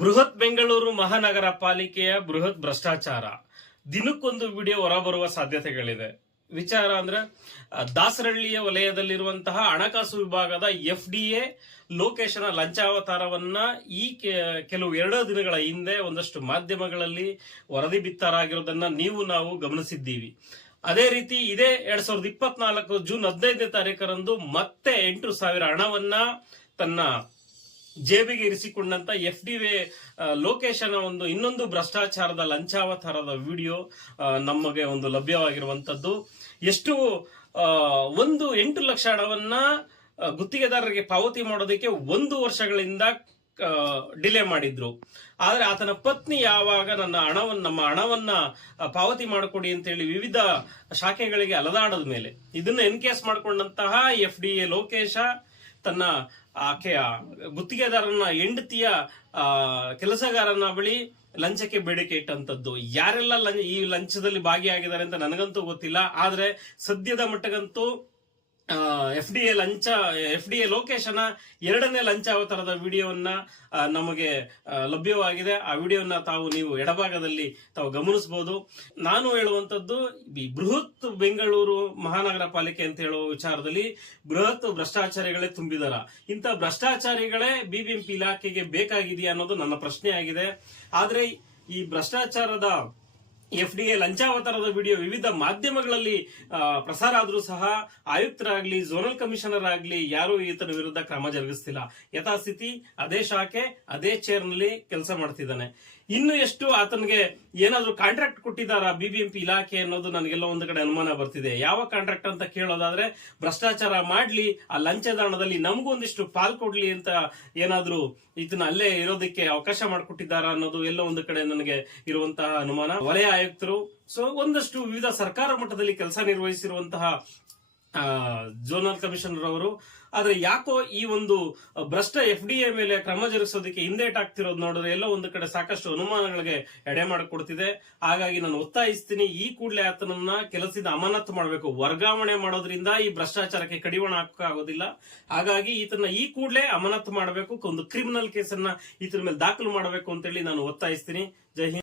ಬೃಹತ್ ಬೆಂಗಳೂರು ಮಹಾನಗರ ಪಾಲಿಕೆಯ ಬೃಹತ್ ಭ್ರಷ್ಟಾಚಾರ ದಿನಕ್ಕೊಂದು ವಿಡಿಯೋ ಹೊರಬರುವ ಸಾಧ್ಯತೆಗಳಿದೆ. ವಿಚಾರ ಅಂದ್ರೆ ದಾಸರಹಳ್ಳಿಯ ವಲಯದಲ್ಲಿರುವಂತಹ ಹಣಕಾಸು ವಿಭಾಗದ FDA ಲೋಕೇಶನ ಲಂಚಾವತಾರವನ್ನ ಈ ಕೆಲವು 2 ದಿನಗಳ ಹಿಂದೆ ಒಂದಷ್ಟು ಮಾಧ್ಯಮಗಳಲ್ಲಿ ವರದಿ ಬಿತ್ತರಾಗಿರೋದನ್ನ ನಾವು ಗಮನಿಸಿದ್ದೀವಿ. ಅದೇ ರೀತಿ ಇದೇ 2024 ಜೂನ್ 15ನೇ ತಾರೀಕರಂದು ಮತ್ತೆ 8,000 ಹಣವನ್ನ ತನ್ನ ಜೇಬಿಗೆ ಇರಿಸಿಕೊಂಡಂತ FDA ಲೋಕೇಶನ ಇನ್ನೊಂದು ಭ್ರಷ್ಟಾಚಾರದ ಲಂಚಾವತಾರದ ವಿಡಿಯೋ ನಮಗೆ ಲಭ್ಯವಾಗಿರುವಂತದ್ದು. ಎಷ್ಟು 8 ಲಕ್ಷ ಹಣವನ್ನ ಗುತ್ತಿಗೆದಾರರಿಗೆ ಪಾವತಿ ಮಾಡೋದಕ್ಕೆ 1 ವರ್ಷಗಳಿಂದ ಡಿಲೇ ಮಾಡಿದ್ರು. ಆದ್ರೆ ಆತನ ಪತ್ನಿ ಯಾವಾಗ ನಮ್ಮ ಹಣವನ್ನ ಪಾವತಿ ಮಾಡಿಕೊಡಿ ಅಂತ ಹೇಳಿ ವಿವಿಧ ಶಾಖೆಗಳಿಗೆ ಅಲದಾಡದ ಮೇಲೆ ಇದನ್ನ ಎನ್ಕೇಸ್ ಮಾಡಿಕೊಂಡಂತಹ FDA ಲೋಕೇಶ ತನ್ನ ಆಕೆಯ ಗುತ್ತಿಗೆದಾರನ ಹೆಂಡತಿಯ ಕೆಲಸಗಾರನ ಬಳಿ ಲಂಚಕ್ಕೆ ಬೇಡಿಕೆ ಇಟ್ಟಂತದ್ದು. ಯಾರೆಲ್ಲ ಈ ಲಂಚದಲ್ಲಿ ಭಾಗಿಯಾಗಿದ್ದಾರೆ ಅಂತ ನನಗಂತೂ ಗೊತ್ತಿಲ್ಲ. ಆದ್ರೆ ಸದ್ಯದ ಮಟ್ಟಗಂತೂ FDA ಲೋಕೇಶನ 2ನೇ ಲಂಚಾವತಾರದ ವಿಡಿಯೋವನ್ನ ನಮಗೆ ಲಭ್ಯವಾಗಿದೆ. ಆ ವಿಡಿಯೋನ ನೀವು ಎಡಭಾಗದಲ್ಲಿ ಗಮನಿಸಬಹುದು. ನಾನು ಹೇಳುವಂತದ್ದು ಈ ಬೃಹತ್ ಬೆಂಗಳೂರು ಮಹಾನಗರ ಪಾಲಿಕೆ ಅಂತ ಹೇಳುವ ವಿಚಾರದಲ್ಲಿ ಬೃಹತ್ ಭ್ರಷ್ಟಾಚಾರಿಗಳೇ ತುಂಬಿದಾರ. ಇಂಥ ಭ್ರಷ್ಟಾಚಾರಿಗಳೇ BBMP ಇಲಾಖೆಗೆ ಬೇಕಾಗಿದೆಯಾ ಅನ್ನೋದು ನನ್ನ ಪ್ರಶ್ನೆ ಆಗಿದೆ. ಆದ್ರೆ ಈ ಭ್ರಷ್ಟಾಚಾರದ FDA ಲಂಚಾವತಾರದ ವಿಡಿಯೋ ವಿವಿಧ ಮಾಧ್ಯಮಗಳಲ್ಲಿ ಪ್ರಸಾರ ಆದ್ರೂ ಸಹ ಆಯುಕ್ತರಾಗ್ಲಿ ಝೋನಲ್ ಕಮಿಷನರ್ ಆಗ್ಲಿ ಯಾರು ಈತನ ವಿರುದ್ಧ ಕ್ರಮ ಜರುಗಿಸ್ತಿಲ್ಲ. ಯಥಾಸ್ಥಿತಿ ಅದೇ ಶಾಖೆ ಅದೇ ಚೇರ್ ನಲ್ಲಿ ಕೆಲಸ ಮಾಡ್ತಿದ್ದಾನೆ. ಇನ್ನು ಎಷ್ಟು ಆತನಿಗೆ ಏನಾದ್ರೂ ಕಾಂಟ್ರಾಕ್ಟ್ ಕೊಟ್ಟಿದ್ದಾರಾ BBMP ಇಲಾಖೆ ಅನ್ನೋದು ನನಗೆಲ್ಲ ಒಂದು ಕಡೆ ಅನುಮಾನ ಬರ್ತಿದೆ. ಯಾವ ಕಾಂಟ್ರಾಕ್ಟ್ ಅಂತ ಕೇಳೋದಾದ್ರೆ ಭ್ರಷ್ಟಾಚಾರ ಮಾಡ್ಲಿ, ಆ ಲಂಚದ ಹಣದಲ್ಲಿ ನಮಗೂ ಒಂದಿಷ್ಟು ಪಾಲ್ ಕೊಡ್ಲಿ ಅಂತ ಏನಾದ್ರೂ ಇದನ್ನ ಅಲ್ಲೇ ಇರೋದಕ್ಕೆ ಅವಕಾಶ ಮಾಡಿಕೊಟ್ಟಿದ್ದಾರಾ ಅನ್ನೋದು ಎಲ್ಲ ಒಂದು ಕಡೆ ನನಗೆ ಇರುವಂತಹ ಅನುಮಾನ. ವಲಯ ಆಯುಕ್ತರು ಒಂದಷ್ಟು ವಿವಿಧ ಸರ್ಕಾರ ಮಟ್ಟದಲ್ಲಿ ಕೆಲಸ ನಿರ್ವಹಿಸಿರುವಂತಹ ಝೋನಲ್ ಕಮಿಷನರ್ ಅವರು, ಆದ್ರೆ ಯಾಕೋ ಈ ಭ್ರಷ್ಟ FDA ಮೇಲೆ ಕ್ರಮ ಜರುಗಿಸೋದಕ್ಕೆ ಹಿಂದೇಟಾಗ್ತಿರೋದು ನೋಡಿದ್ರೆ ಎಲ್ಲ ಒಂದು ಕಡೆ ಸಾಕಷ್ಟು ಅನುಮಾನಗಳಿಗೆ ಎಡೆ ಮಾಡಿಕೊಡ್ತಿದೆ. ಹಾಗಾಗಿ ನಾನು ಒತ್ತಾಯಿಸ್ತೀನಿ, ಈ ಕೂಡಲೇ ಆತನನ್ನ ಕೆಲಸದಿಂದ ಅಮಾನತು ಮಾಡಬೇಕು. ವರ್ಗಾವಣೆ ಮಾಡೋದ್ರಿಂದ ಈ ಭ್ರಷ್ಟಾಚಾರಕ್ಕೆ ಕಡಿವಾಣ ಹಾಕೋಕ್ಕಾಗೋದಿಲ್ಲ. ಹಾಗಾಗಿ ಈತನ ಈ ಕೂಡಲೇ ಅಮಾನತು ಮಾಡಬೇಕು. ಒಂದು ಕ್ರಿಮಿನಲ್ ಕೇಸನ್ನ ಈತನ ಮೇಲೆ ದಾಖಲು ಮಾಡಬೇಕು ಅಂತೇಳಿ ನಾನು ಒತ್ತಾಯಿಸ್ತೀನಿ. ಜೈ ಹಿಂದ್.